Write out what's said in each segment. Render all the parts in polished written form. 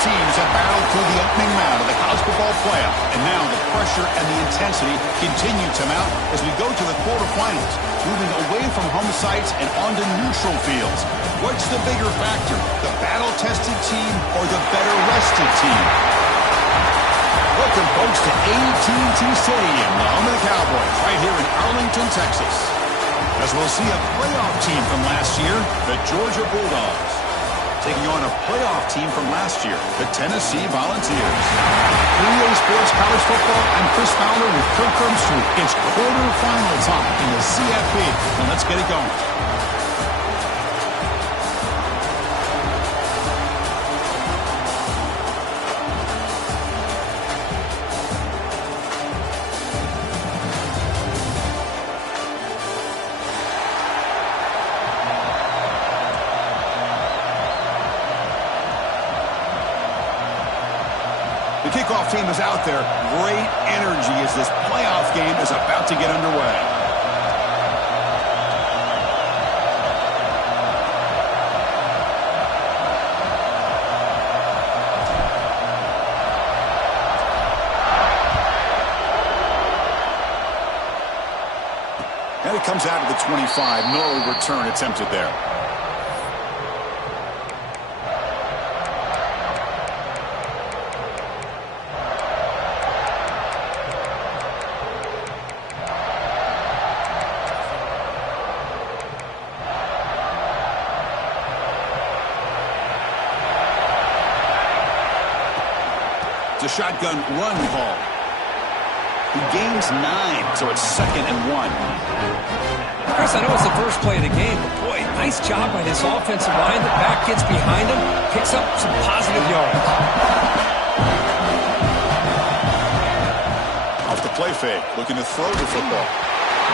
teams have battled through the opening round of the college football playoff, and now the pressure and the intensity continue to mount as we go to the quarterfinals, moving away from home sites and onto neutral fields. What's the bigger factor, the battle-tested team or the better-rested team? Welcome, folks, to AT&T Stadium, the home of the Cowboys, right here in Arlington, Texas. As we'll see a playoff team from last year, the Georgia Bulldogs, taking on a playoff team from last year, the Tennessee Volunteers. 3A Sports College Football, I'm Chris Fowler with Kirk Street. It's quarterfinal time in the CFP, and let's get it going. The kickoff team is out there. Great energy as this playoff game is about to get underway. And it comes out of the 25. No return attempted there. It's a shotgun run call. He gains 9, so it's 2nd and 1. Chris, I know it's the first play of the game, but boy, nice job by this offensive line. The back gets behind him, picks up some positive yards. Off the play fake, looking to throw the football.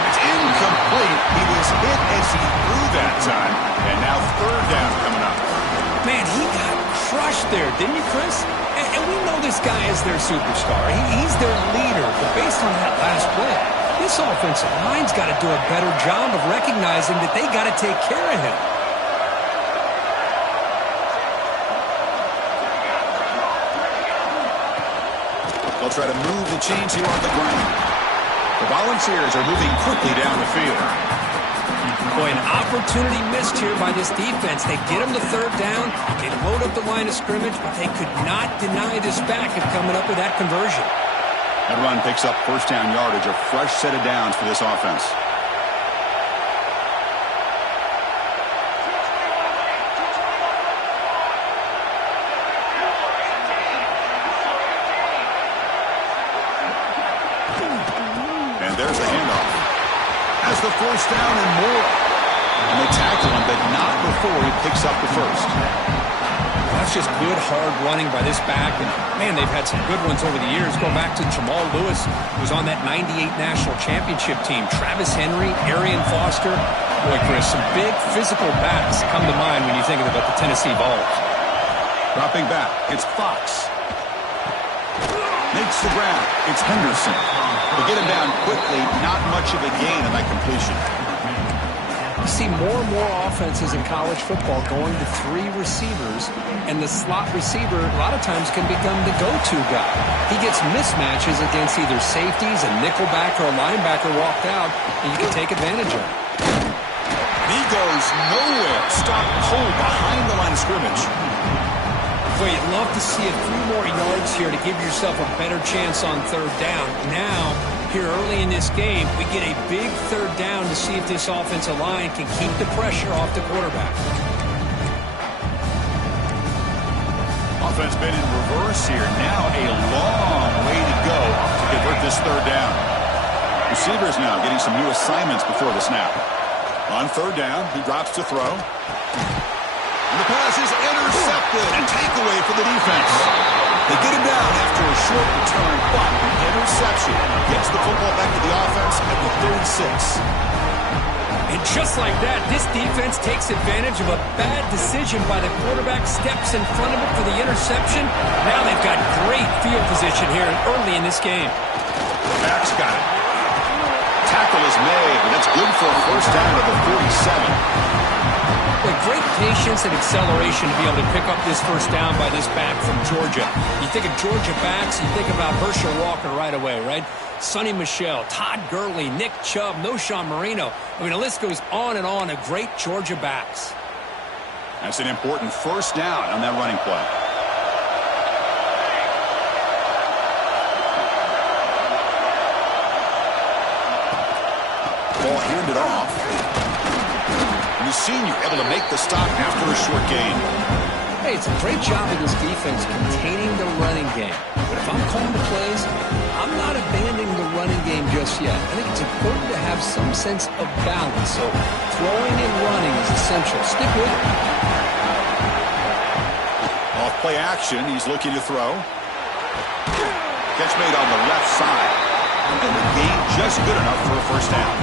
It's incomplete. He was hit as he threw that time, and now 3rd down coming up. Man, he got crushed there, didn't you, Chris? And we know this guy is their superstar. He's their leader. But based on that last play, this offensive line's got to do a better job of recognizing that they got to take care of him. They'll try to move the chains here on the ground. The Volunteers are moving quickly down the field. Boy, an opportunity missed here by this defense. They get him to 3rd down. They load up the line of scrimmage, but they could not deny this back of coming up with that conversion. That run picks up 1st down yardage, a fresh set of downs for this offense. And there's the handoff. That's the 1st down and more. And they tackle him, but not before he picks up the 1st. That's just good, hard running by this back. And, man, they've had some good ones over the years. Go back to Jamal Lewis, who was on that 98 National Championship team. Travis Henry, Arian Foster. Boy, Chris, some big physical backs come to mind when you think about the Tennessee Vols. Dropping back, it's Fox. Makes the ground. It's Henderson. They get him down quickly. Not much of a gain on that completion. You see more and more offenses in college football going to 3 receivers, and the slot receiver a lot of times can become the go-to guy. He gets mismatches against either safeties, a nickelback, or a linebacker walked out, and you can take advantage of it. He goes nowhere. Stop cold behind the line of scrimmage. Boy, you'd love to see a few more yards here to give yourself a better chance on 3rd down. Now, here early in this game, we get a big 3rd down to see if this offensive line can keep the pressure off the quarterback. Offense been in reverse here. Now a long way to go to convert this 3rd down. Receivers now getting some new assignments before the snap. On 3rd down, he drops to throw. And the pass is intercepted. A takeaway for the defense. They get him down after a short return, but the interception gets the football back to the offense at the 36. And just like that, this defense takes advantage of a bad decision by the quarterback, steps in front of it for the interception. Now they've got great field position here early in this game. The back's got it. Tackle is made, and that's good for a 1st down at the 47. Boy, great patience and acceleration to be able to pick up this first down by this back from Georgia. You think of Georgia backs, you think about Herschel Walker right away, right? Sonny Michel, Todd Gurley, Nick Chubb, Noshawn Marino. I mean, the list goes on and on of great Georgia backs. That's an important first down on that running play. Ball handed off. And the senior able to make the stop after a short gain. Hey, it's a great job of this defense containing the running game. But if I'm calling the plays, I'm not abandoning the running game just yet. I think it's important to have some sense of balance. So throwing and running is essential. Stick with it. Off play action, he's looking to throw. Catch made on the left side. And the gain just good enough for a first down.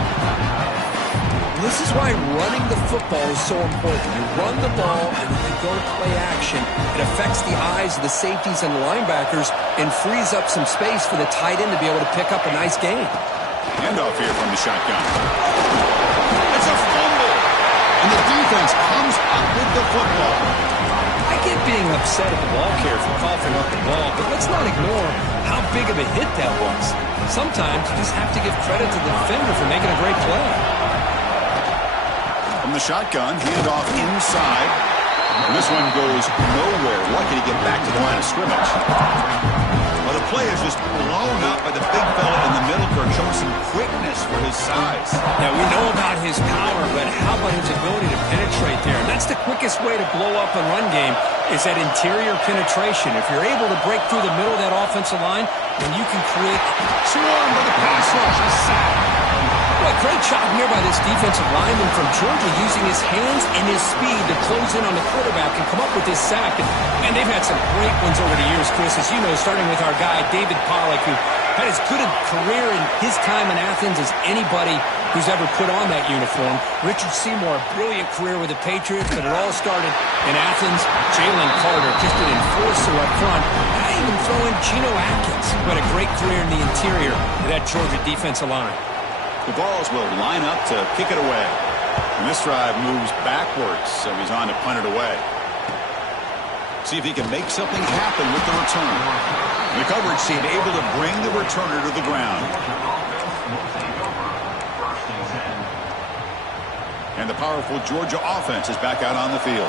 This is why running the football is so important. You run the ball and then you go to play action. It affects the eyes of the safeties and the linebackers and frees up some space for the tight end to be able to pick up a nice gain. Handoff here from the shotgun. It's a fumble. And the defense comes up with the football. I get being upset at the ball carrier for coughing up the ball, but let's not ignore how big of a hit that was. Sometimes you just have to give credit to the defender for making a great play. From the shotgun, handoff inside. And this one goes nowhere. Lucky to get back to the line of scrimmage. Well, the play is just blown up by the big fella in the middle for showing some quickness for his size. Yeah, we know about his power, but how about his ability to penetrate there? And that's the quickest way to blow up a run game is that interior penetration. If you're able to break through the middle of that offensive line, then you can create two on with the pass rush. A sack. Well, great job here by this defensive lineman from Georgia using his hands and his speed to close in on the quarterback and come up with this sack. And they've had some great ones over the years, Chris, as you know, starting with our guy, David Pollack, who had as good a career in his time in Athens as anybody who's ever put on that uniform. Richard Seymour, a brilliant career with the Patriots, but it all started in Athens. Jalen Carter, just an enforcer up front. I even throw in Geno Atkins, who had a great career in the interior of that Georgia defensive line. The Vols will line up to kick it away. And this drive moves backwards, so he's on to punt it away. See if he can make something happen with the return. The coverage seemed able to bring the returner to the ground. And the powerful Georgia offense is back out on the field.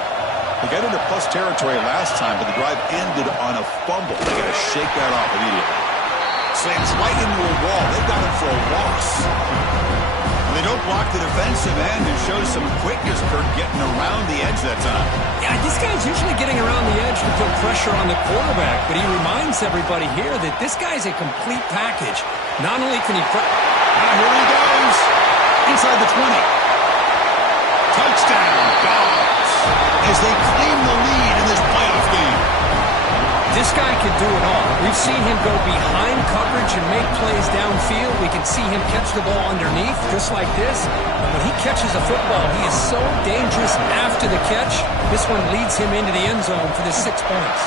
They got into plus territory last time, but the drive ended on a fumble. They got to shake that off immediately. Slams right into a wall. They've got him for a loss. And they don't block the defensive end and shows some quickness for getting around the edge that time. Yeah, this guy's usually getting around the edge to put pressure on the quarterback, but he reminds everybody here that this guy's a complete package. Not only can he... Here he goes. Inside the 20. Touchdown, Dogs, as they claim the lead in this playoff game. This guy can do it all. We've seen him go behind coverage and make plays downfield. We can see him catch the ball underneath, just like this. And when he catches a football, he is so dangerous after the catch. This one leads him into the end zone for the 6 points.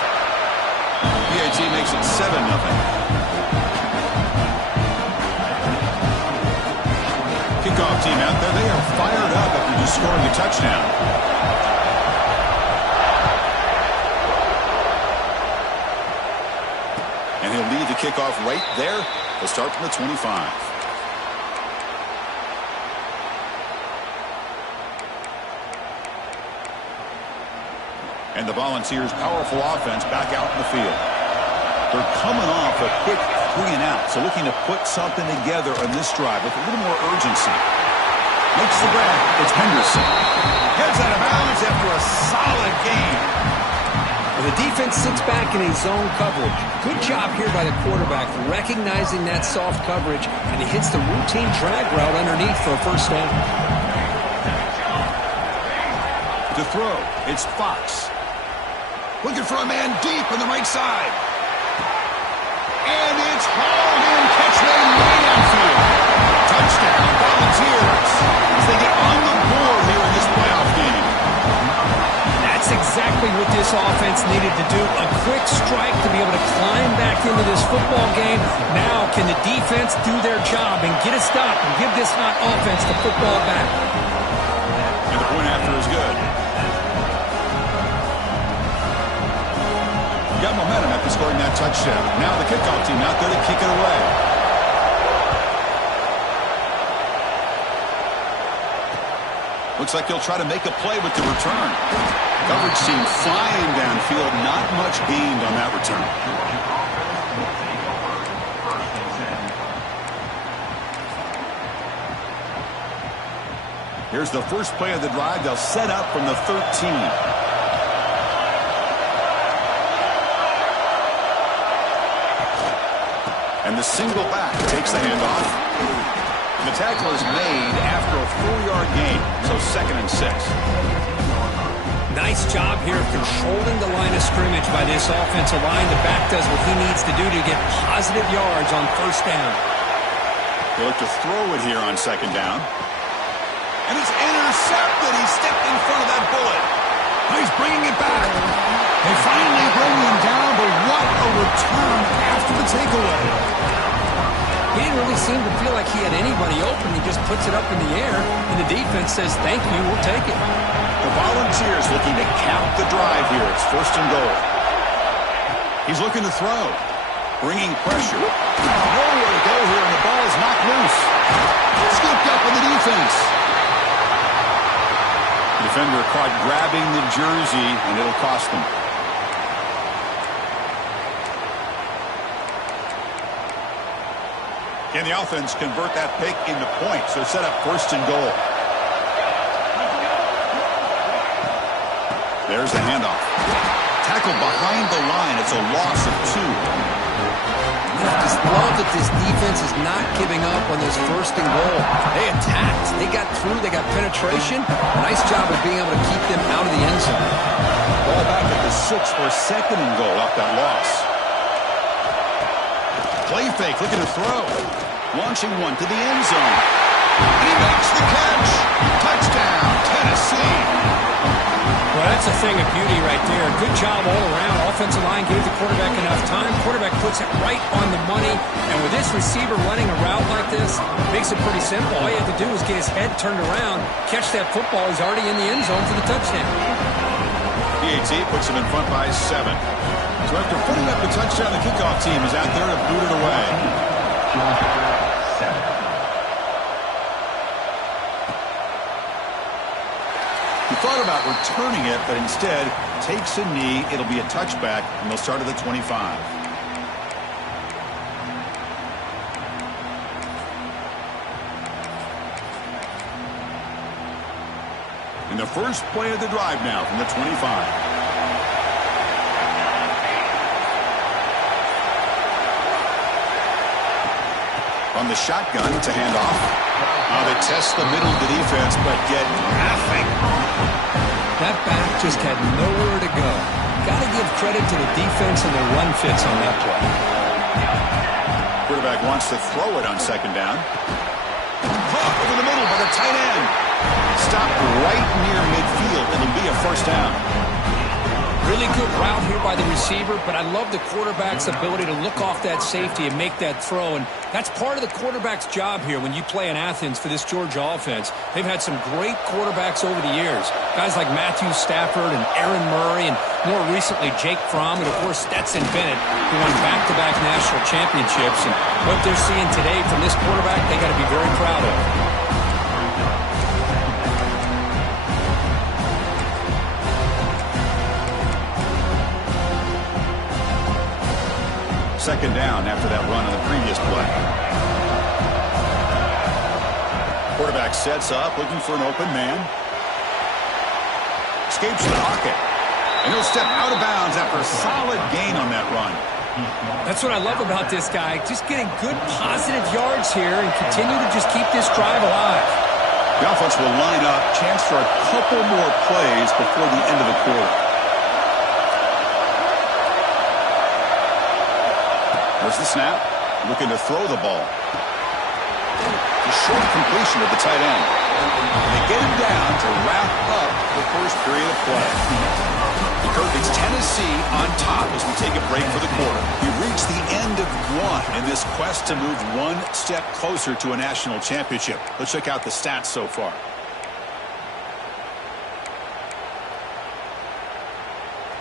PAT makes it 7-0. Kickoff team out there. They are fired up after just scoring a touchdown. And he'll lead the kickoff right there. They'll start from the 25. And the Volunteers' powerful offense back out in the field. They're coming off a quick 3-and-out, so looking to put something together on this drive with a little more urgency. Makes the grab. It's Henderson. Heads out of bounds after a solid game. The defense sits back in a zone coverage. Good job here by the quarterback recognizing that soft coverage, and he hits the routine drag route underneath for a first down. To throw, it's Fox. Looking for a man deep on the right side. And it's hauled in. Catch made way downfield. Touchdown, Volunteers, as they get on the board here in this playoff game. That's exactly what this offense needed to do. A quick strike to be able to climb back into this football game. Now, can the defense do their job and get a stop and give this hot offense the football back? And the point after is good. Got momentum after scoring that touchdown. Now the kickoff team out there to kick it away. Looks like he'll try to make a play with the return. Coverage team flying downfield. Not much gained on that return. Here's the first play of the drive. They'll set up from the 13. And the single back takes the handoff. The tackle is made after a 4-yard gain, so 2nd and 6. Nice job here of controlling the line of scrimmage by this offensive line. The back does what he needs to do to get positive yards on 1st down. They look to throw it here on 2nd down. And it's intercepted. He stepped in front of that bullet. Now he's bringing it back. They finally bring him down, but what a return after the takeaway. He didn't really seem to feel like he had anybody open. He just puts it up in the air, and the defense says, thank you, we'll take it. The Volunteers looking to count the drive here. It's 1st and goal. He's looking to throw. Bringing pressure. Nowhere to go here, and the ball is knocked loose. Scooped up in the defense. The defender caught grabbing the jersey, and it'll cost them. Can the offense convert that pick into points? So set up 1st and goal. There's the handoff. Tackled behind the line. It's a loss of 2. I just love that this defense is not giving up on this 1st and goal. They attacked. They got through. They got penetration. Nice job of being able to keep them out of the end zone. Ball back at the 6 for a 2nd and goal off that loss. Play fake, looking to throw. Launching one to the end zone. He makes the catch. Touchdown, Tennessee. Well, that's a thing of beauty right there. Good job all around. Offensive line gave the quarterback enough time. Quarterback puts it right on the money. And with this receiver running a route like this, it makes it pretty simple. All you have to do is get his head turned around, catch that football. He's already in the end zone for the touchdown. PAT puts him in front by 7. So after putting up the touchdown, the kickoff team is out there to boot it away. He thought about returning it, but instead takes a knee. It'll be a touchback, and they'll start at the 25. And the first play of the drive now from the 25. On the shotgun to hand off. Now they test the middle of the defense, but get nothing. That back just had nowhere to go. Got to give credit to the defense and their run fits on that play. Quarterback wants to throw it on 2nd down. Caught over the middle by the tight end. Stopped right near midfield. It'll be a 1st down. Really good route here by the receiver, but I love the quarterback's ability to look off that safety and make that throw. And that's part of the quarterback's job here when you play in Athens for this Georgia offense. They've had some great quarterbacks over the years. Guys like Matthew Stafford and Aaron Murray, and more recently Jake Fromm, and of course Stetson Bennett, who won back-to-back national championships. And what they're seeing today from this quarterback, they got to be very proud of. 2nd down after that run on the previous play. Quarterback sets up, looking for an open man. Escapes the pocket. And he'll step out of bounds after a solid gain on that run. That's what I love about this guy. Just getting good positive yards here and continue to just keep this drive alive. The offense will line up. Chance for a couple more plays before the end of the quarter. There's the snap. Looking to throw the ball. A short completion of the tight end. And they get him down to wrap up the first period of play. It's Tennessee on top as we take a break for the quarter. We've reached the end of one in this quest to move one step closer to a national championship. Let's check out the stats so far.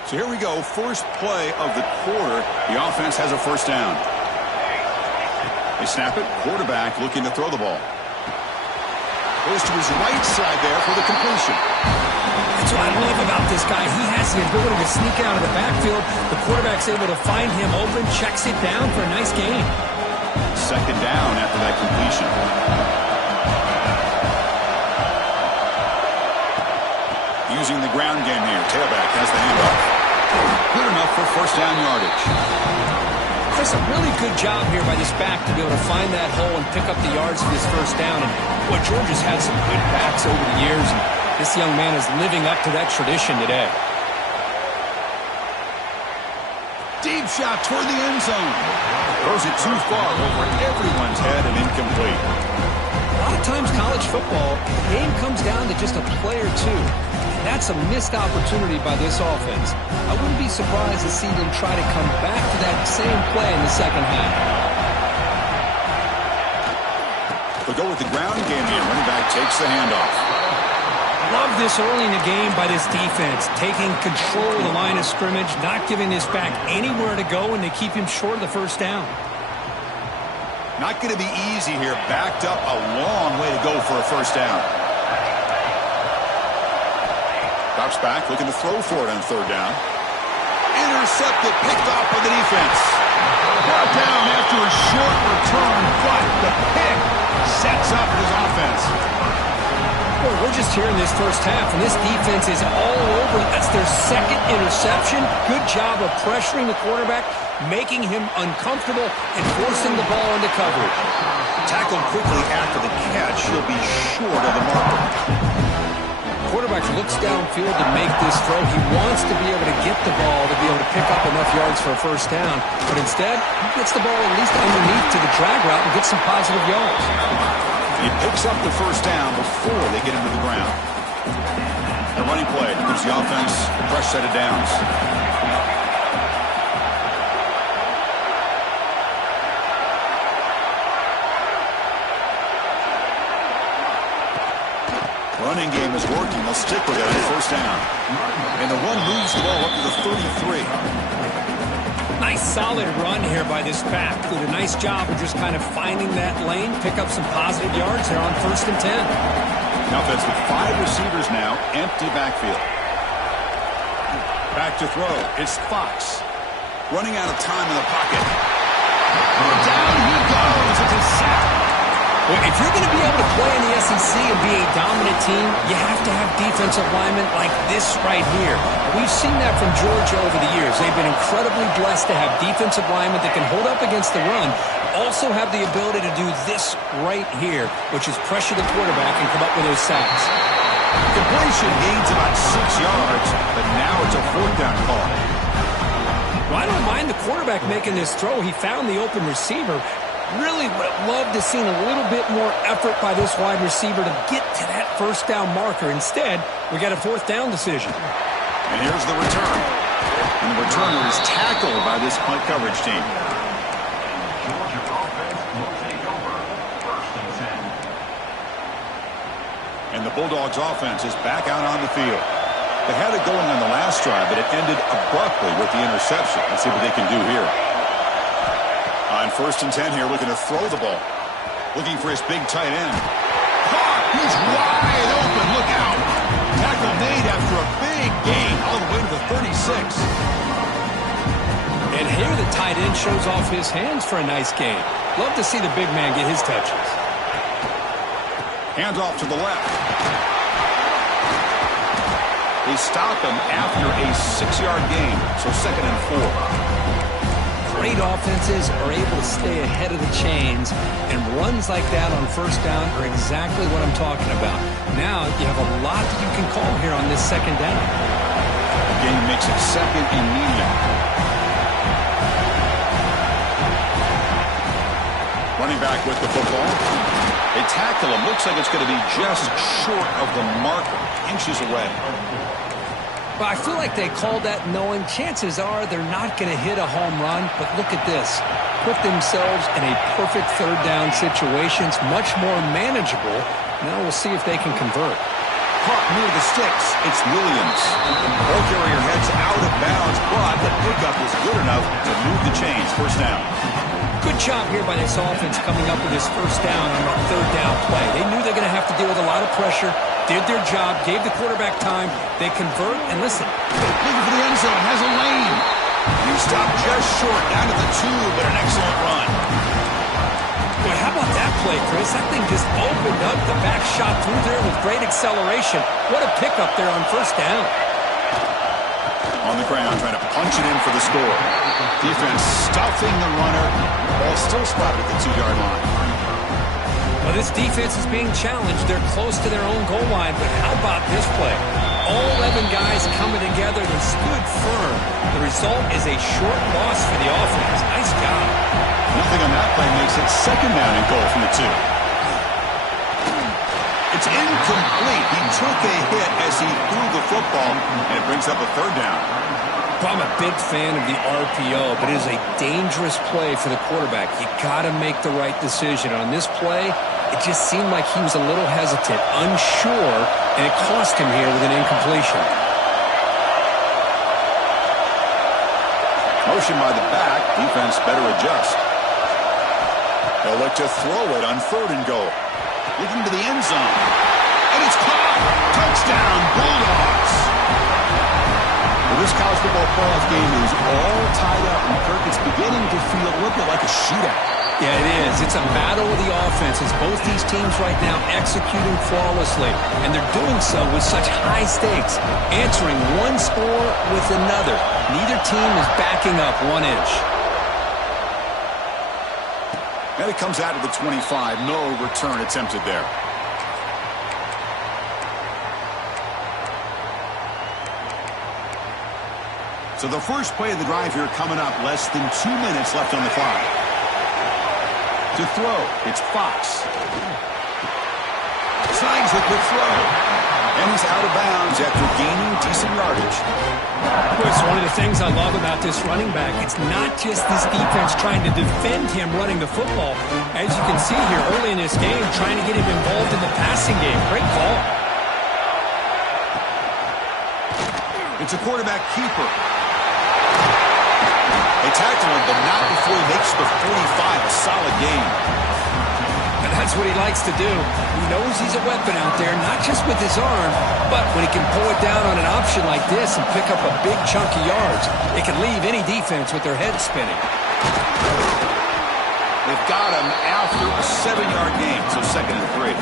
So here we go, first play of the quarter. The offense has a first down. They snap it, quarterback looking to throw the ball. Goes to his right side there for the completion. That's what I love about this guy. He has the ability to sneak out of the backfield. The quarterback's able to find him open, checks it down for a nice gain. Second down after that completion. Using the ground game here. Tailback has the handoff. Good enough for first down yardage. Chris, a really good job here by this back to be able to find that hole and pick up the yards for this first down. And boy, Georgia's had some good backs over the years, and this young man is living up to that tradition today. Deep shot toward the end zone. Throws it too far over everyone's head and incomplete. A lot of times college football, the game comes down to just a play or two. That's a missed opportunity by this offense. I wouldn't be surprised to see them try to come back to that same play in the second half. We'll go with the ground game here. Running back takes the handoff. Love this early in the game by this defense, taking control of the line of scrimmage, not giving this back anywhere to go, and they keep him short of the first down. Not going to be easy here. Backed up a long way to go for a first down. Drops back, looking to throw for it on third down. Intercepted, picked off by the defense. Brought down after a short return, but the pick sets up his offense. Boy, we're just here in this first half, and this defense is all over. That's their second interception. Good job of pressuring the quarterback, making him uncomfortable, and forcing the ball into coverage. Tackled quickly after the catch. He'll be short of the marker. Quarterback looks downfield to make this throw. He wants to be able to get the ball to be able to pick up enough yards for a first down. But instead, he gets the ball at least underneath to the drag route and gets some positive yards. He picks up the first down before they get into the ground. The running play gives the offense a fresh set of downs. Running game is working. They'll stick with it on first down. And the run moves the ball up to the 33. Nice solid run here by this back. Did a nice job of just kind of finding that lane, pick up some positive yards there on 1st and 10. The offense with 5 receivers now, empty backfield. Back to throw. It's Fox. Running out of time in the pocket. Down he goes. It's a sack. Well, if you're going to be able to play in the SEC and be a dominant team, you have to have defensive linemen like this right here. We've seen that from Georgia over the years. They've been incredibly blessed to have defensive linemen that can hold up against the run, also have the ability to do this right here, which is pressure the quarterback and come up with those sacks. Completion gains about 6 yards, but now it's a fourth down call. Well, I don't mind the quarterback making this throw. He found the open receiver. Really would have loved to see a little bit more effort by this wide receiver to get to that first down marker. Instead, we got a fourth down decision. And here's the return. And the returner is tackled by this punt coverage team. And the Bulldogs offense is back out on the field. They had it going on the last drive, but it ended abruptly with the interception. Let's see what they can do here. On 1st and 10 here, looking to throw the ball. Looking for his big tight end. Caught! He's wide open. Look out. Tackle made after a big gain all the way to the 36. And here the tight end shows off his hands for a nice gain. Love to see the big man get his touches. Hands off to the left. They stop him after a 6-yard gain, so 2nd and 4. Great offenses are able to stay ahead of the chains, and runs like that on first down are exactly what I'm talking about. Now you have a lot that you can call here on this second down. The game makes it 2nd and medium. Running back with the football. They tackle him. Looks like it's going to be just short of the marker, inches away. But I feel like they called that knowing chances are they're not going to hit a home run. But look at this. Put themselves in a perfect third down situation. It's much more manageable. Now we'll see if they can convert. caught near the sticks. It's Williams. Ball carrier heads out of bounds, but the pickup was good enough to move the chains. First down. Good job here by this offense coming up with this first down on that third down play. They knew they're going to have to deal with a lot of pressure, did their job, gave the quarterback time. They convert, and listen. Looking for the end zone, has a lane. He stopped just short, down to the 2, but an excellent run. Boy, how about that play, Chris? That thing just opened up. The back shot through there with great acceleration. What a pickup there on first down. On the ground, trying to punch it in for the score. Defense stuffing the runner. Ball still spotted at the 2-yard line. Well, this defense is being challenged. They're close to their own goal line, but how about this play? All 11 guys coming together. They stood firm. The result is a short loss for the offense. Nice job. Nothing on that play makes it second down and goal from the 2. It's incomplete. He took a hit as he threw the football, and it brings up a third down. Well, I'm a big fan of the RPO, but it is a dangerous play for the quarterback. You got to make the right decision. On this play, it just seemed like he was a little hesitant, unsure, and it cost him here with an incompletion. Motion by the back. Defense better adjust. They'll look to throw it on third and goal. Looking to the end zone. And it's caught. Touchdown, Bulldogs. Well, this college football playoff game is all tied up, and Kirk, it's beginning to feel a little bit like a shootout. Yeah, it is. It's a battle of the offenses. Both these teams right now executing flawlessly, and they're doing so with such high stakes, answering one score with another. Neither team is backing up 1 inch. And it comes out to the 25. No return attempted there. So the first play of the drive here coming up. Less than 2 minutes left on the clock. To throw, it's Fox. Signs with the throw. And he's out of bounds after gaining decent yardage. It's one of the things I love about this running back. It's not just this defense trying to defend him running the football. As you can see here early in this game, trying to get him involved in the passing game. Great call. It's a quarterback keeper. They tackle him, but not before he makes the 45. A solid game. And that's what he likes to do. He knows he's a weapon out there, not just with his arm, but when he can pull it down on an option like this and pick up a big chunk of yards, it can leave any defense with their head spinning. They've got him after a 7-yard gain, so 2nd and 3.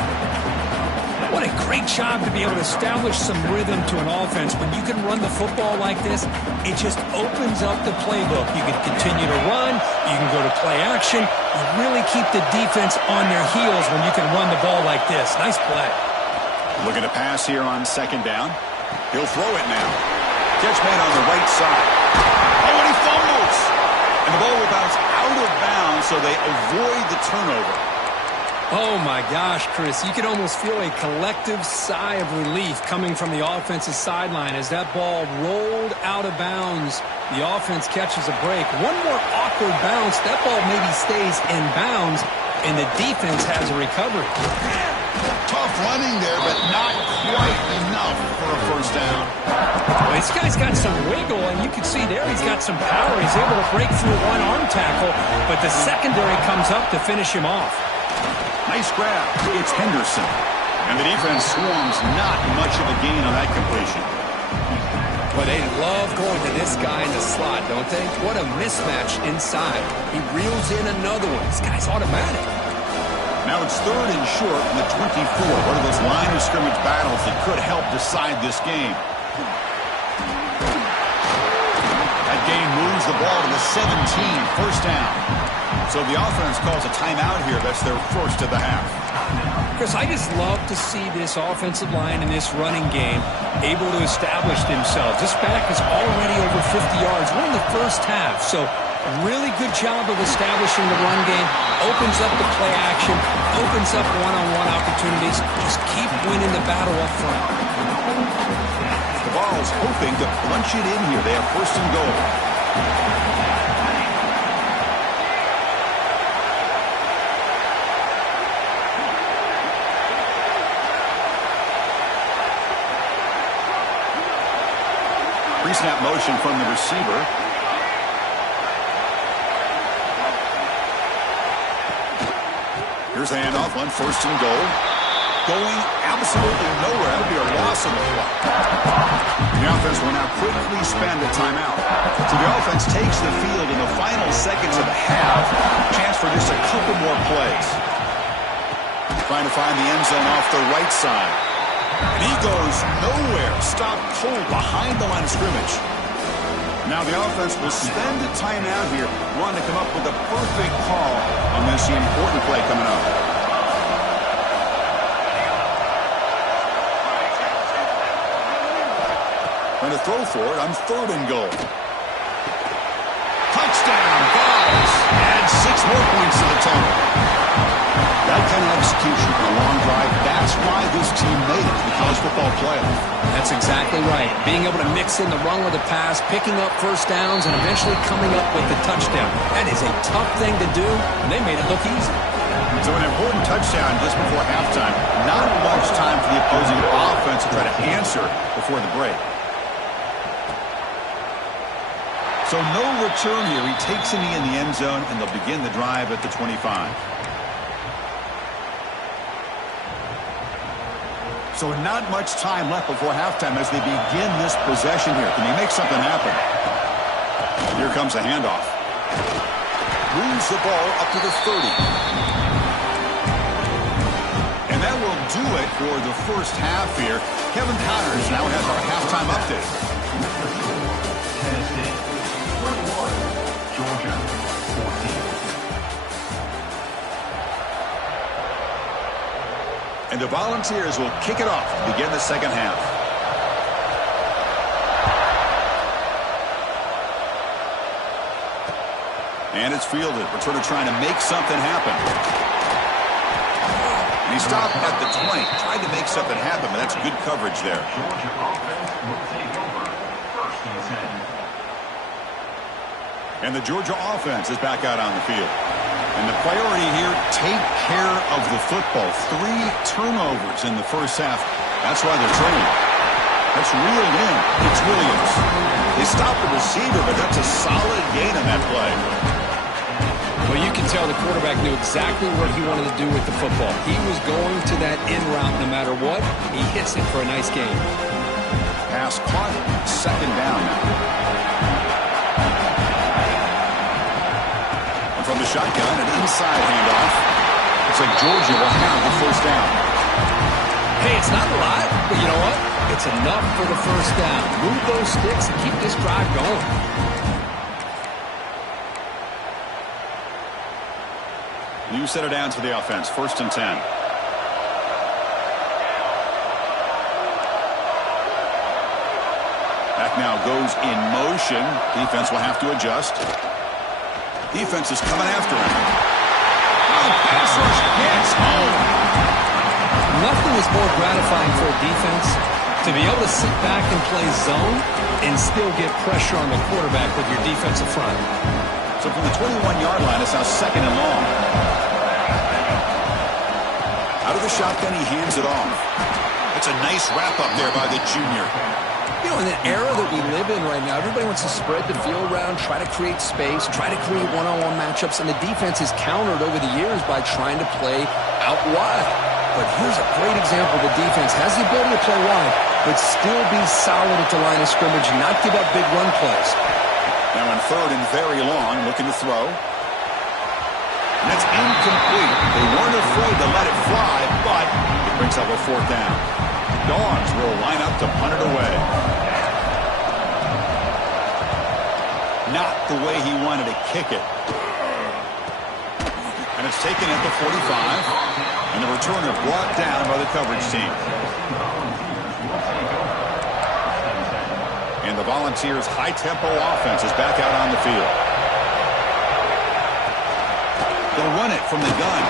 What a great job to be able to establish some rhythm to an offense. When you can run the football like this, it just opens up the playbook. You can continue to run. You can go to play action. You really keep the defense on their heels when you can run the ball like this. Nice play. Looking to pass here on 2nd down. He'll throw it now. Catch made on the right side. Oh, and he fumbles. And the ball will bounce out of bounds, so they avoid the turnover. Oh, my gosh, Chris. You can almost feel a collective sigh of relief coming from the offensive sideline as that ball rolled out of bounds. The offense catches a break. One more awkward bounce. That ball maybe stays in bounds, and the defense has a recovery. Tough running there, but not quite enough for a first down. Well, this guy's got some wiggle, and you can see there he's got some power. He's able to break through one arm tackle, but the secondary comes up to finish him off. Nice grab. It's Henderson. And the defense swarms not much of a gain on that completion. Well, they love going to this guy in the slot, don't they? What a mismatch inside. He reels in another one. This guy's automatic. Now it's 3rd and short from the 24. One of those line of scrimmage battles that could help decide this game. That game moves the ball to the 17. First down. So the offense calls a timeout here. That's their first of the half. Chris, I just love to see this offensive line in this running game able to establish themselves. This back is already over 50 yards. We're in the first half, so really good job of establishing the run game. Opens up the play action, opens up one-on-one opportunities. Just keep winning the battle up front. The Vols hoping to punch it in here. They have first and goal. snap motion from the receiver. Here's the handoff on 1st and goal. Going absolutely nowhere. That would be a loss on the play. The offense will now quickly spend a timeout. So the offense takes the field in the final seconds of the half. Chance for just a couple more plays. Trying to find the end zone off the right side. And he goes nowhere. Stopped cold behind the line of scrimmage. Now the offense will spend a timeout here, wanting to come up with a perfect call on this important play coming up. Going to throw for it on 3rd and goal. Touchdown, Vols. Add 6 more points to the total. That kind of execution on a long drive, that's why this team made it to the college football playoff. That's exactly right. Being able to mix in the run with the pass, picking up first downs, and eventually coming up with the touchdown. That is a tough thing to do, and they made it look easy. So an important touchdown just before halftime. Not much time for the opposing offense to try to answer before the break. So no return here. He takes a knee in the end zone, and they'll begin the drive at the 25. So not much time left before halftime as they begin this possession here. Can he make something happen? Here comes a handoff. Moves the ball up to the 30. And that will do it for the first half here. Kevin Connors now has our halftime update. Tennessee 21, Georgia 14. And the Volunteers will kick it off to begin the second half. And it's fielded. Returner trying to make something happen. And he stopped at the 20. Tried to make something happen, but that's good coverage there. Georgia offense will take over 1st and 10. And the Georgia offense is back out on the field. And the priority here, take care of the football. 3 turnovers in the first half. That's why they're trailing. That's reeled in. It's Williams. They stopped the receiver, but that's a solid gain on that play. Well, you can tell the quarterback knew exactly what he wanted to do with the football. He was going to that in route no matter what. He hits it for a nice gain. Pass caught. 2nd down now. From the shotgun, an inside handoff. Looks like Georgia will have the 1st down. Hey, it's not a lot, but you know what? It's enough for the 1st down. Move those sticks and keep this drive going. New center downs for the offense. 1st and 10. Back now goes in motion. Defense will have to adjust. Defense is coming after him. Oh, pass rush gets home. Nothing is more gratifying for a defense to be able to sit back and play zone and still get pressure on the quarterback with your defensive front. So from the 21-yard line, it's now 2nd and long. Out of the shotgun, he hands it off. It's a nice wrap-up there by the junior. You know, in the era that we live in right now, everybody wants to spread the field around, try to create space, try to create one-on-one matchups, and the defense is countered over the years by trying to play out wide. But here's a great example. The defense has the ability to play wide, but still be solid at the line of scrimmage, not give up big run plays. Now in 3rd and very long, looking to throw. And that's incomplete. They weren't afraid to let it fly, but it brings up a 4th down. Dogs will line up to punt it away. Not the way he wanted to kick it. And it's taken at the 45. And the returner brought down by the coverage team. And the Volunteers' high-tempo offense is back out on the field. They'll run it from the gun.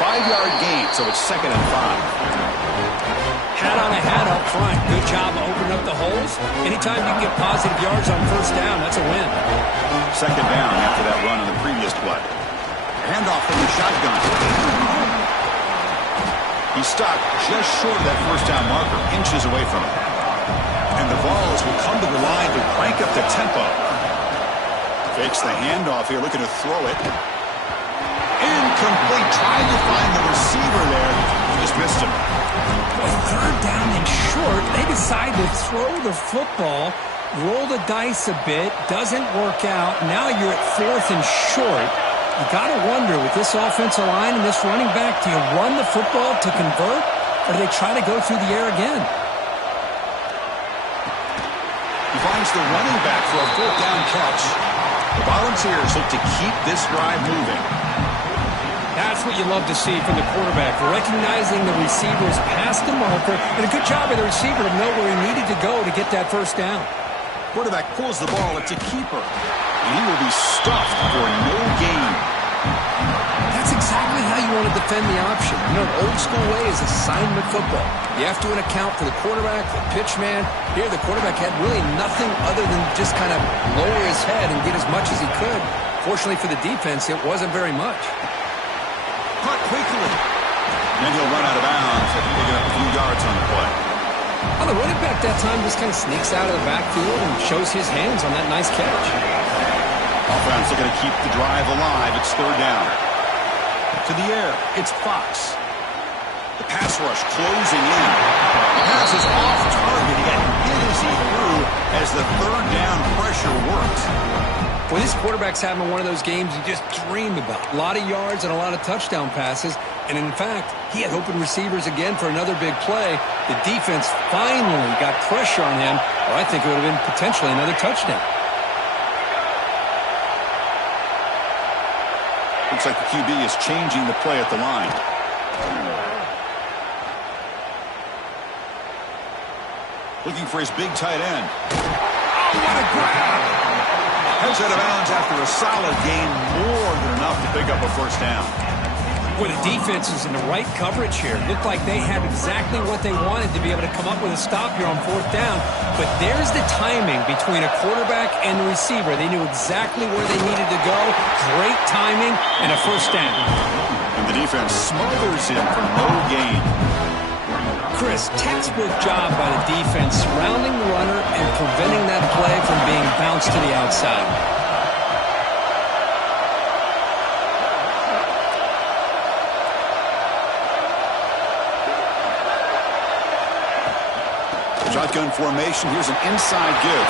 5-yard gain, so it's 2nd and 5. Hat on a hat up front. Good job of opening up the holes. Anytime you can get positive yards on 1st down, that's a win. 2nd down after that run on the previous play. Handoff from the shotgun. He stopped just short of that 1st down marker, inches away from it. And the Vols will come to the line to crank up the tempo. Fakes the handoff here, looking to throw it. Incomplete. Tried to find the receiver there. Just missed him. Boy, third down and short. They decide to throw the football, roll the dice a bit. Doesn't work out. Now you're at fourth and short. You got to wonder, with this offensive line and this running back, do you run the football to convert, or do they try to go through the air again? He finds the running back for a fourth down catch. The Volunteers look to keep this drive moving. That's what you love to see from the quarterback, recognizing the receiver's past the marker, and a good job by the receiver to know where he needed to go to get that first down. Quarterback pulls the ball. It's a keeper. And he will be stuffed for no gain. That's exactly how you want to defend the option. You know, the old school way is assignment football. You have to account for the quarterback, the pitch man. Here, the quarterback had really nothing other than just kind of lower his head and get as much as he could. Fortunately for the defense, it wasn't very much. Caught quickly. And he'll run out of bounds after picking up a few yards on the play. Well, the running back that time just kind of sneaks out of the backfield and shows his hands on that nice catch. Offense looking to keep the drive alive. It's third down. To the air, it's Fox. The pass rush closing in. The pass is off target. He got hit as he threw as the third down pressure worked. Well, this quarterback's having one of those games you just dream about. A lot of yards and a lot of touchdown passes. And in fact, he had open receivers again for another big play. The defense finally got pressure on him, or I think it would have been potentially another touchdown. Looks like the QB is changing the play at the line. Looking for his big tight end. Oh, what a grab! Heads out of bounds after a solid gain, more than enough to pick up a first down. Well, the defense is in the right coverage here. Looked like they had exactly what they wanted to be able to come up with a stop here on fourth down. But there's the timing between a quarterback and the receiver. They knew exactly where they needed to go. Great timing and a first down. And the defense smothers him for no gain. Chris, textbook job by the defense surrounding the runner and preventing that play from being bounced to the outside. Shotgun formation. Here's an inside give.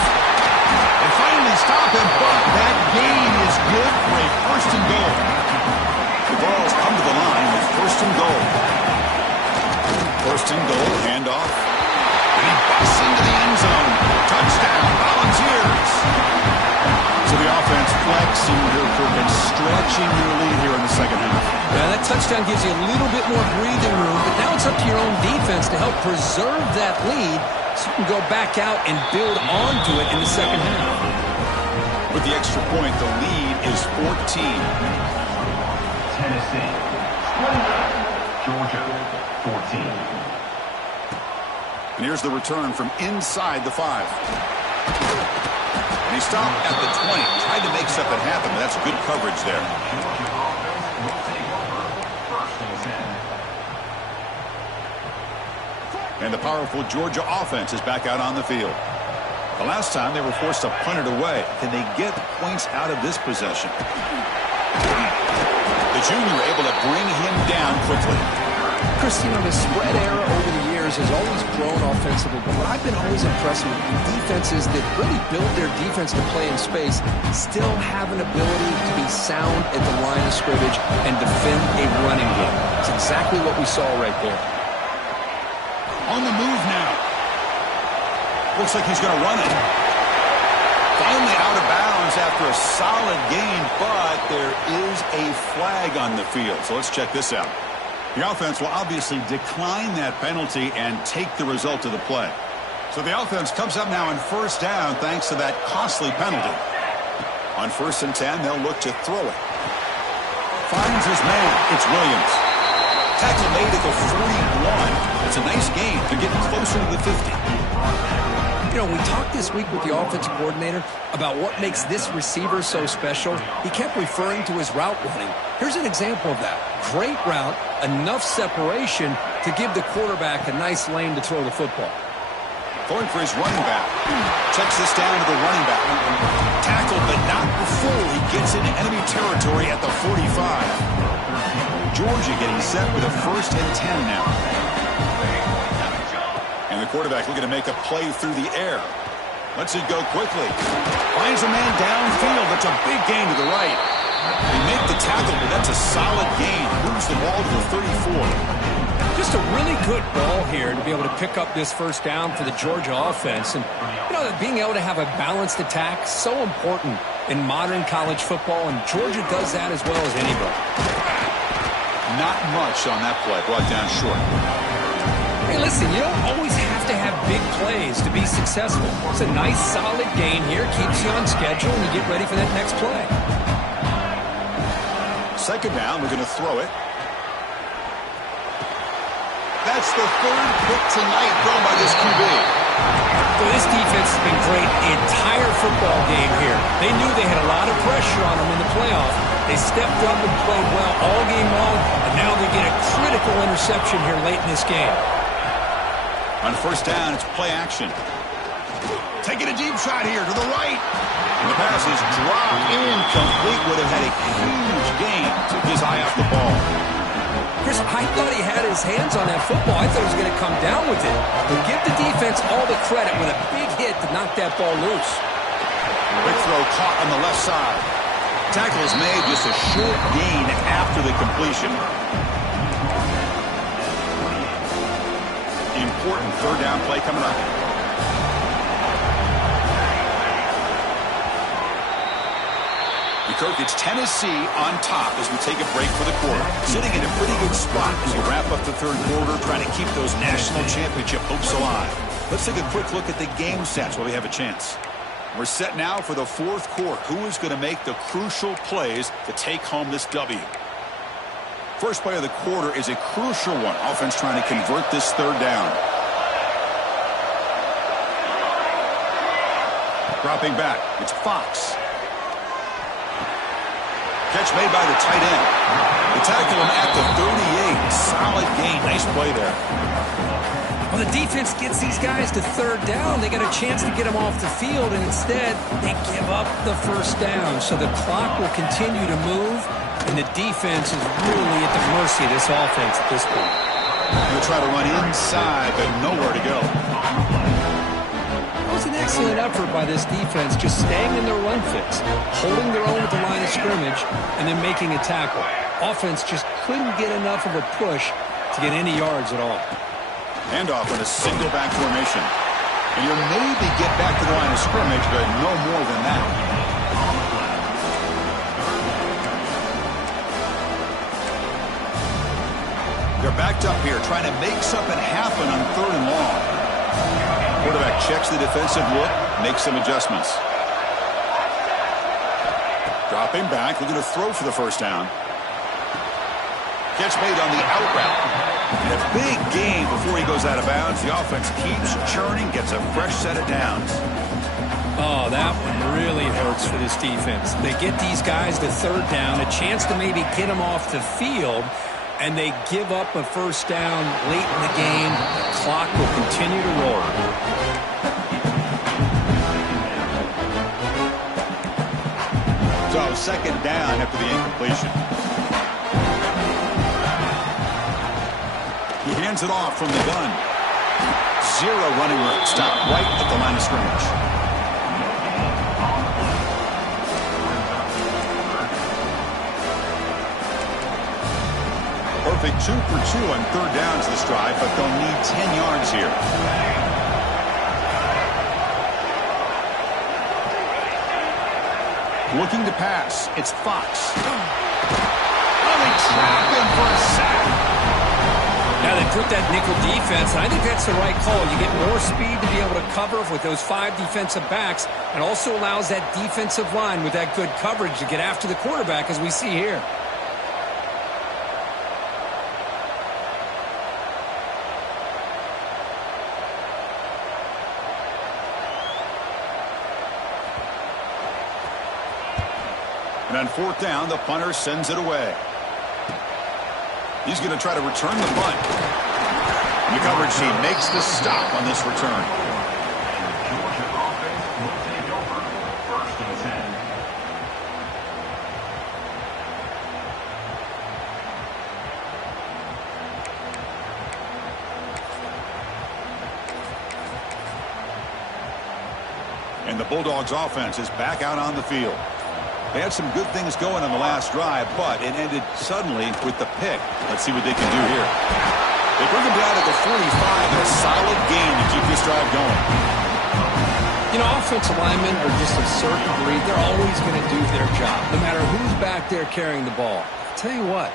They finally stop him, but that gain is good for a first and goal. The Vols come to the line with first and goal. First and goal, handoff. And he busts into the end zone. Touchdown, Volunteers. So the offense flexing their and stretching their lead here in the second half. Now that touchdown gives you a little bit more breathing room, but now it's up to your own defense to help preserve that lead so you can go back out and build onto it in the second half. With the extra point, the lead is 14. Tennessee 29, Georgia 14. And here's the return from inside the 5. And he stopped at the 20. Tried to make something happen, but that's good coverage there. And the powerful Georgia offense is back out on the field. The last time they were forced to punt it away. Can they get points out of this possession? The junior able to bring him down quickly. Chris, you know, the spread era over the years has always grown offensively, but what I've been always impressed with defenses that really build their defense to play in space still have an ability to be sound at the line of scrimmage and defend a running game. It's exactly what we saw right there. On the move now. Looks like he's going to run it. Finally out of bounds after a solid gain, but there is a flag on the field. So let's check this out. The offense will obviously decline that penalty and take the result of the play. So the offense comes up now in first down thanks to that costly penalty. On 1st and 10, they'll look to throw it. Finds his man. It's Williams. Tackle made at the 41. It's a nice gain. They're getting closer to the 50. You know, we talked this week with the offensive coordinator about what makes this receiver so special. He kept referring to his route running. Here's an example of that. Great route, enough separation to give the quarterback a nice lane to throw the football. Going for his running back. Checks this down to the running back. Tackled, but not before he gets into enemy territory at the 45. Georgia getting set with a 1st and 10 now. And the quarterback looking to make a play through the air. Lets it go quickly. Finds a man downfield. That's a big gain to the right. They make the tackle, but that's a solid gain. Moves the ball to the 34. Just a really good ball here to be able to pick up this 1st down for the Georgia offense. And, you know, being able to have a balanced attack, so important in modern college football, and Georgia does that as well as anybody. Not much on that play. Brought down short. Hey, listen, you don't always have to have big plays to be successful. It's a nice, solid gain here. Keeps you on schedule, and you get ready for that next play. 2nd down, we're going to throw it. That's the 3rd pick tonight thrown by this QB. Well, this defense has been great the entire football game here. They knew they had a lot of pressure on them in the playoff. They stepped up and played well all game long, and now they get a critical interception here late in this game. On 1st down, it's play action. Taking a deep shot here to the right. And the pass is dropped incomplete. Would have had a huge gain. Took his eye off the ball. Chris, I thought he had his hands on that football. I thought he was going to come down with it. But give the defense all the credit with a big hit to knock that ball loose. Quick throw caught on the left side. Tackle is made, just a short gain after the completion. Important 3rd down play coming up. Kirk, it's Tennessee on top as we take a break for the quarter. Sitting in a pretty good spot as we wrap up the 3rd quarter, trying to keep those national championship hopes alive. Let's take a quick look at the game stats while we have a chance. We're set now for the 4th quarter. Who is going to make the crucial plays to take home this W? First play of the quarter is a crucial one. Offense trying to convert this 3rd down. Dropping back, it's Fox. Catch made by the tight end. They tackle him at the 38. Solid gain. Nice play there. Well, the defense gets these guys to 3rd down. They got a chance to get them off the field, and instead they give up the 1st down. So the clock will continue to move, and the defense is really at the mercy of this offense at this point. They'll try to run inside, but nowhere to go. It was an excellent effort by this defense, just staying in their run fits, holding their own at the line of scrimmage, and then making a tackle. Offense just couldn't get enough of a push to get any yards at all. Handoff in a single back formation. And you'll maybe get back to the line of scrimmage, but no more than that. They're backed up here, trying to make something happen on 3rd and long. Quarterback checks the defensive look, makes some adjustments. Dropping back, looking to throw for the 1st down. Catch made on the out route. And a big gain before he goes out of bounds. The offense keeps churning, gets a fresh set of downs. Oh, that one really hurts for this defense. They get these guys to 3rd down, a chance to maybe get them off the field, and they give up a 1st down late in the game. The clock will continue to roll. So 2nd down after the incompletion. He hands it off from the gun. 0 running room. Stop right at the line of scrimmage. Perfect 2 for 2 on 3rd down to this drive, but they'll need 10 yards here. Looking to pass. It's Fox. Oh, they trap him for a sack. Now they put that nickel defense, and I think that's the right call. You get more speed to be able to cover with those 5 defensive backs, and also allows that defensive line with that good coverage to get after the quarterback, as we see here. And on 4th down, the punter sends it away. He's going to try to return the punt. And the coverage team makes the stop on this return. And the Bulldogs offense is back out on the field. They had some good things going on the last drive, but it ended suddenly with the pick. Let's see what they can do here. They bring them down at the 45 in a solid game to keep this drive going. You know, offensive linemen are just a certain breed. They're always going to do their job, no matter who's back there carrying the ball. I'll tell you what,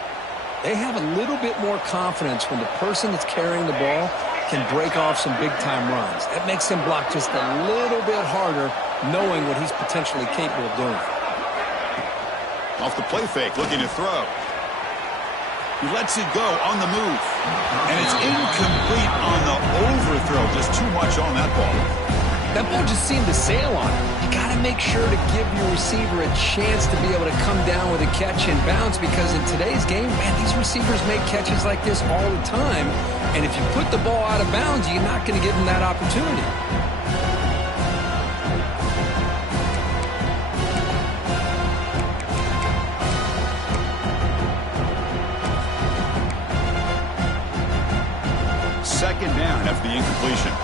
they have a little bit more confidence when the person that's carrying the ball can break off some big-time runs. That makes them block just a little bit harder, knowing what he's potentially capable of doing. Off the play fake, looking to throw. He lets it go on the move. And it's incomplete on the overthrow. Just too much on that ball. That ball just seemed to sail on him. You got to make sure to give your receiver a chance to be able to come down with a catch and bounce, because in today's game, man, these receivers make catches like this all the time. And if you put the ball out of bounds, you're not going to give them that opportunity. Second down after the incompletion.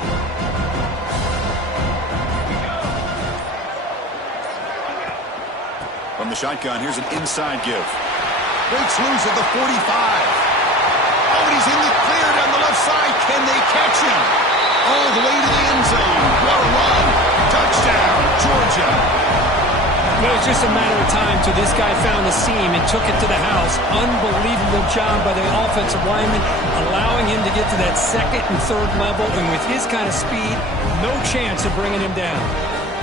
From the shotgun, here's an inside give. Breaks loose at the 45. Oh, and he's in the clear down the left side. Can they catch him? All the way to the end zone. What a run. Touchdown, Georgia. Well, it was just a matter of time till this guy found the seam and took it to the house. Unbelievable job by the offensive lineman, allowing him to get to that second and third level. And with his kind of speed, no chance of bringing him down.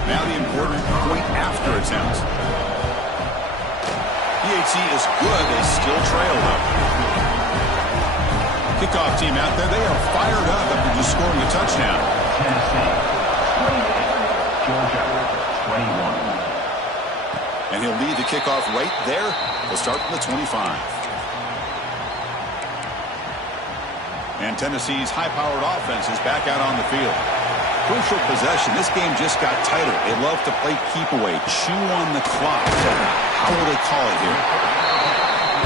Now the important point after attempt. PHC is good. They still trail, though. Kickoff team out there. They are fired up after just scoring a touchdown. Georgia, 21. And he'll lead the kickoff right there. They'll start from the 25. And Tennessee's high-powered offense is back out on the field. Crucial possession. This game just got tighter. They love to play keep away, chew on the clock. How will they call it here?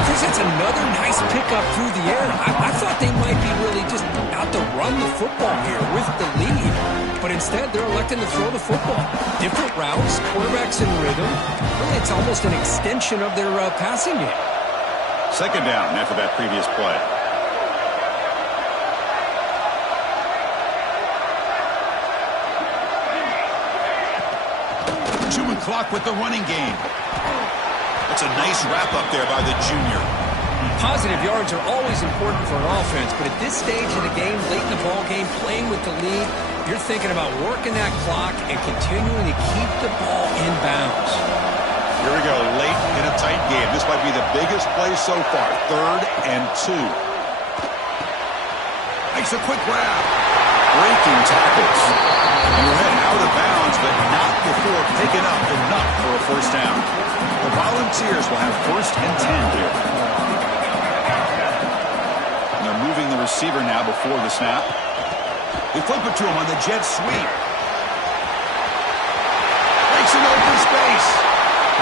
Chris, it's another nice pickup through the air. I thought they might be really just out to run the football here with the lead. But instead, they're electing to throw the football. Different routes, quarterbacks in rhythm. Really, it's almost an extension of their passing game. Second down after that previous play. Chewing clock with the running game. That's a nice wrap-up there by the junior. Positive yards are always important for an offense, but at this stage of the game, late in the ball game, playing with the lead, you're thinking about working that clock and continuing to keep the ball in bounds. Here we go, late in a tight game. This might be the biggest play so far. 3rd and 2. Makes a quick grab. Breaking tackles. And we're heading out of bounds, but not before picking up enough for a first down. The Volunteers will have 1st and 10 here. And they're moving the receiver now before the snap. They flip it to him on the jet sweep. Breaks an open space.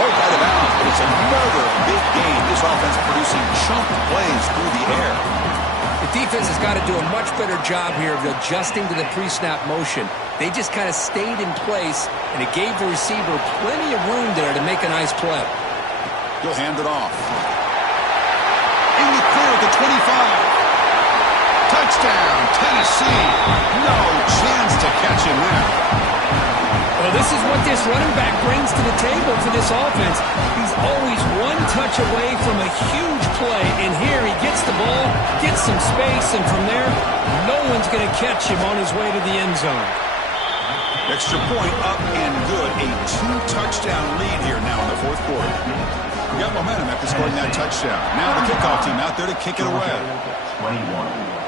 Broke out of bounds, but it's another big gain. This offense producing chunk plays through the air. The defense has got to do a much better job here of adjusting to the pre-snap motion. They just kind of stayed in place, and it gave the receiver plenty of room there to make a nice play. He'll hand it off. In the clear at the 25. Touchdown, Tennessee. No chance to catch him there. Well, this is what this running back brings to the table for this offense. He's always one touch away from a huge play, and here he gets the ball, gets some space, and from there, no one's going to catch him on his way to the end zone. Extra point up and good. A 2-touchdown lead here now in the 4th quarter. We got momentum after scoring that touchdown. Now the kickoff team out there to kick it away. 21.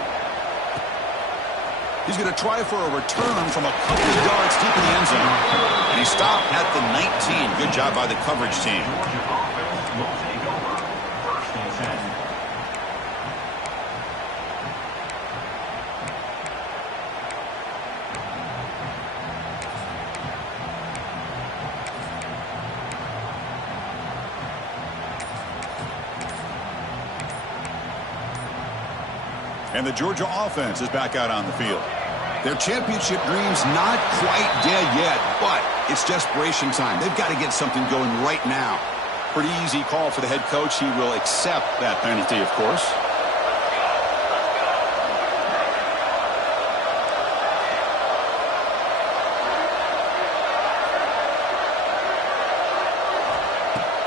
He's going to try for a return from a couple of yards deep in the end zone. And he stopped at the 19. Good job by the coverage team. Georgia offense will take over 1st and 10. And the Georgia offense is back out on the field. Their championship dream's not quite dead yet, but it's desperation time. They've got to get something going right now. Pretty easy call for the head coach. He will accept that penalty, of course.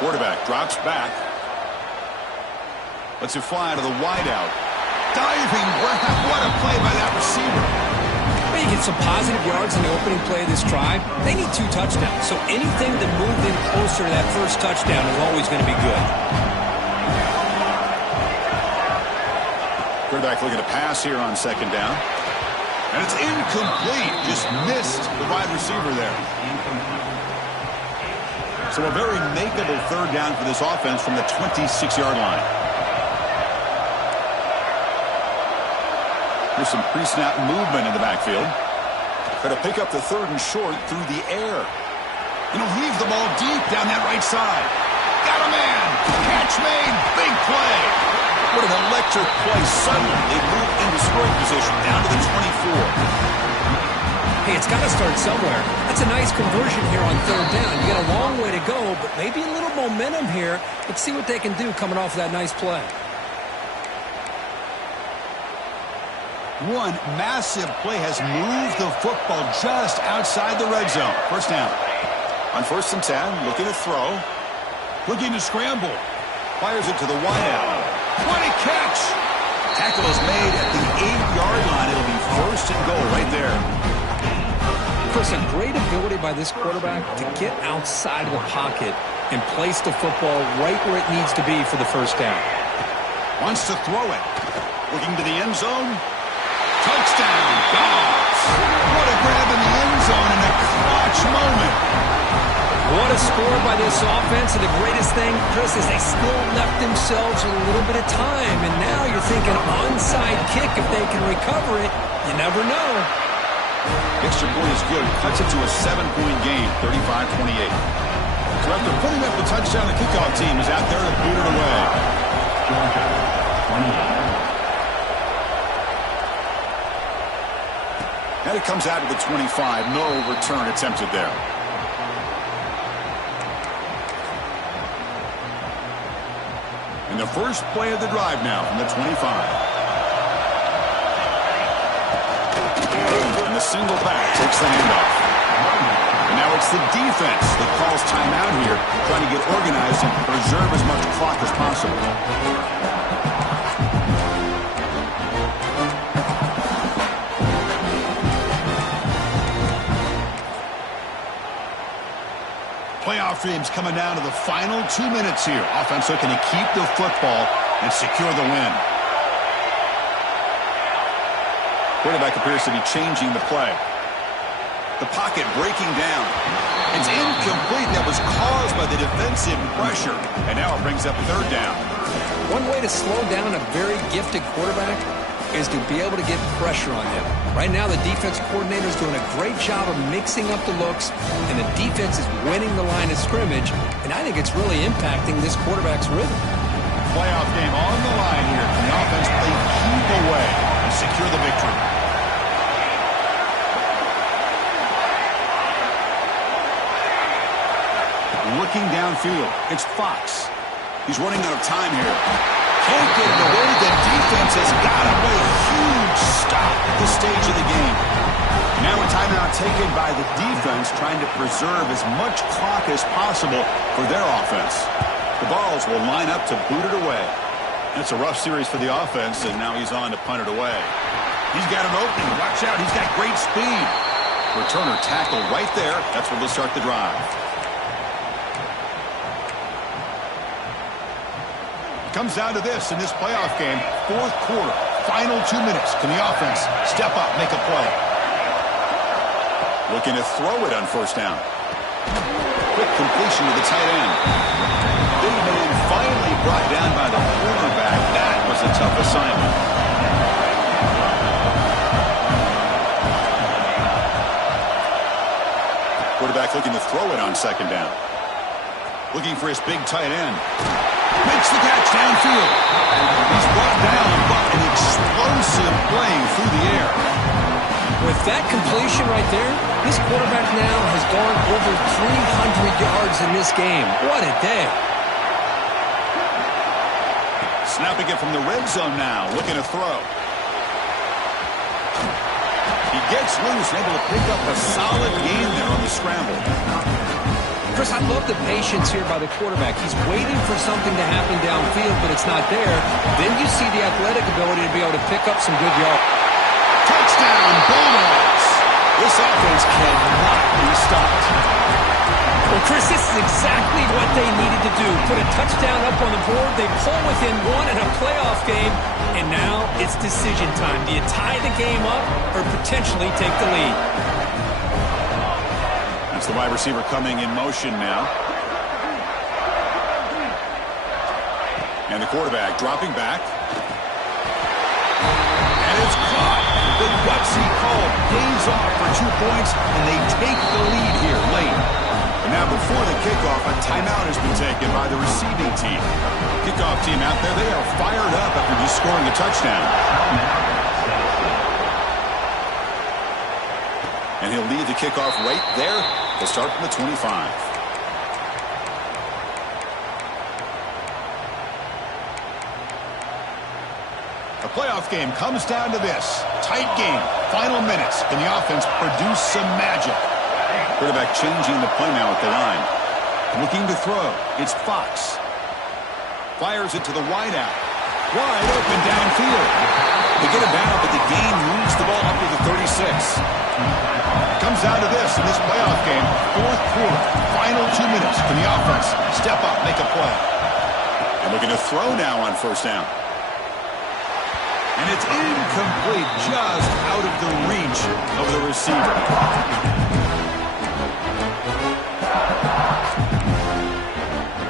Quarterback drops back. Lets it fly to the wideout. Diving grab. What a play by that receiver. Well, you get some positive yards in the opening play of this drive. They need 2 touchdowns, so anything to move them closer to that first touchdown is always going to be good. Quarterback looking to pass here on second down. And it's incomplete. Just missed the wide receiver there. So a very makeable third down for this offense from the 26-yard line. There's some pre-snap movement in the backfield. Got to pick up the 3rd and short through the air. And he'll leave the ball deep down that right side. Got a man. Catch made. Big play. What an electric play. Suddenly they move into scoring position down to the 24. Hey, it's got to start somewhere. That's a nice conversion here on third down. You got a long way to go, but maybe a little momentum here. Let's see what they can do coming off of that nice play. One massive play has moved the football just outside the red zone. First down. On 1st and 10, looking to throw. Looking to scramble. Fires it to the wideout. What a catch! Tackle is made at the 8-yard line. It'll be 1st and goal right there. Chris, a great ability by this quarterback to get outside of the pocket and place the football right where it needs to be for the first down. Wants to throw it. Looking to the end zone. Touchdown, Dogs. What a grab in the end zone in a clutch moment. What a score by this offense, and the greatest thing, Chris, is they still left themselves a little bit of time, and now you're thinking onside kick if they can recover it. You never know. Extra point is good. Cuts it to a 7-point game, 35-28. So after putting up the touchdown, the kickoff team is out there to boot it away. 28. And it comes out to the 25. No return attempted there. And the first play of the drive now from the 25. And the single back takes the handoff. And now it's the defense that calls timeout here, trying to get organized and preserve as much clock as possible. Playoff dreams coming down to the final 2 minutes here. Offense looking to keep the football and secure the win. Quarterback appears to be changing the play. The pocket breaking down. It's incomplete. That was caused by the defensive pressure. And now it brings up third down. One way to slow down a very gifted quarterback is to be able to get pressure on him. Right now, the defense coordinator is doing a great job of mixing up the looks, and the defense is winning the line of scrimmage, and I think it's really impacting this quarterback's rhythm. Playoff game on the line here. The offense played keep away and secure the victory. Looking downfield, it's Fox. He's running out of time here. Can't get it away. The defense has got him. What a huge stop at this stage of the game. Now a timeout taken by the defense, trying to preserve as much clock as possible for their offense. The Balls will line up to boot it away. It's a rough series for the offense, and now he's on to punt it away. He's got an opening. Watch out. He's got great speed. Returner tackled right there. That's where they'll start the drive. Comes down to this in this playoff game. 4th quarter, final 2 minutes. Can the offense step up, make a play? Looking to throw it on 1st down. Quick completion to the tight end. Big man finally brought down by the quarterback. That was a tough assignment. Quarterback looking to throw it on 2nd down. Looking for his big tight end. Makes the catch downfield. He's brought down, but an explosive play through the air. With That completion right there, this quarterback now has gone over 300 yards in this game. What a day. Snapping it from the red zone now, looking to throw. He gets loose, able to pick up a solid gain there on the scramble. Chris, I love the patience here by the quarterback. He's waiting for something to happen downfield, but it's not there. Then you see the athletic ability to be able to pick up some good yards. Touchdown, Bulldogs! This offense cannot be stopped. Well, Chris, this is exactly what they needed to do. Put a touchdown up on the board. They pull within one in a playoff game, and now it's decision time. Do you tie the game up or potentially take the lead? That's the wide receiver coming in motion now. And the quarterback dropping back. And it's caught. The gutsy call pays off for 2 points, and they take the lead here late. And now before the kickoff, a timeout has been taken by the receiving team. Kickoff team out there, they are fired up after just scoring a touchdown. And he'll lead the kickoff right there. They'll start from the 25. The playoff game comes down to this. Tight game. Final minutes. Can the offense produce some magic? Quarterback changing the play now at the line. Looking to throw. It's Fox. Fires it to the wideout. Wide open downfield. They get it down, but the gain moves the ball up to the 36. Comes down to this in this playoff game. Fourth quarter. Final 2 minutes. Can the offense step up, make a play? And looking to throw now on first down. And it's incomplete, just out of the reach of the receiver.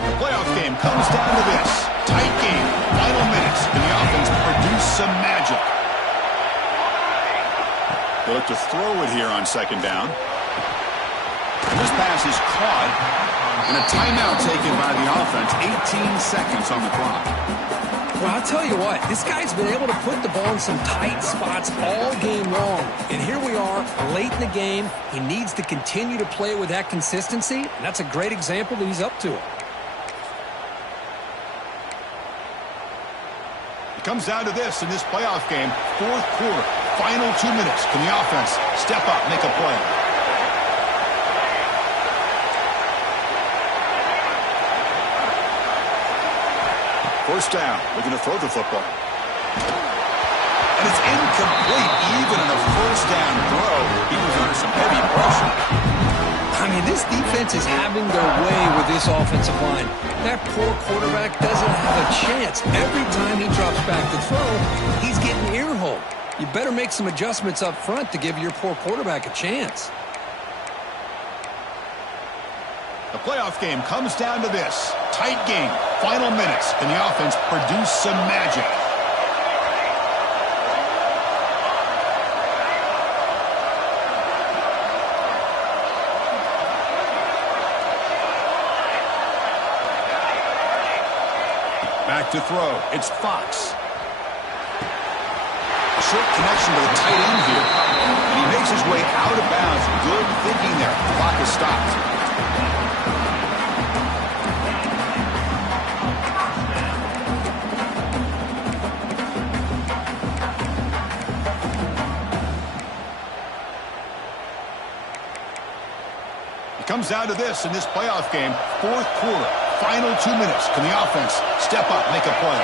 The playoff game comes down to this. Tight game, final minutes. Can the offense produce some magic? They look to throw it here on second down. And this pass is caught. And a timeout taken by the offense. 18 seconds on the clock. Well, I'll tell you what, this guy's been able to put the ball in some tight spots all game long. And here we are, late in the game. He needs to continue to play with that consistency, and that's a great example that he's up to it. It comes down to this in this playoff game. Fourth quarter, final 2 minutes. Can the offense step up, make a play? First down, looking to throw the football. And it's incomplete, even on a first down throw. He was under some heavy pressure. I mean, this defense is having their way with this offensive line. That poor quarterback doesn't have a chance. Every time he drops back to throw, he's getting ear-holed. You better make some adjustments up front to give your poor quarterback a chance. The playoff game comes down to this. Tight game. Final minutes. Can the offense produce some magic? Back to throw. It's Fox. A short connection to the tight end here. And he makes his way out of bounds. Good thinking there. The clock is stopped. Comes down to this in this playoff game. Fourth quarter, final 2 minutes. Can the offense step up, make a play?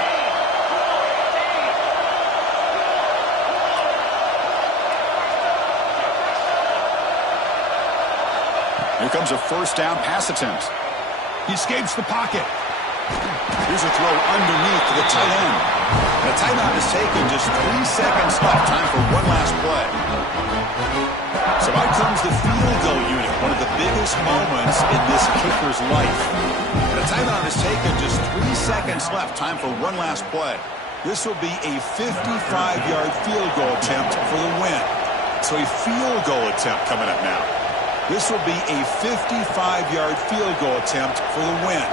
Here comes a first down pass attempt. He escapes the pocket. Here's a throw underneath to the tight end. And a timeout is taken. Just 3 seconds left. Time for one last play. So out comes the field goal unit, one of the biggest moments in this kicker's life. And a timeout is taken, just 3 seconds left. Time for one last play. This will be a 55-yard field goal attempt for the win. So a field goal attempt coming up now. This will be a 55-yard field goal attempt for the win.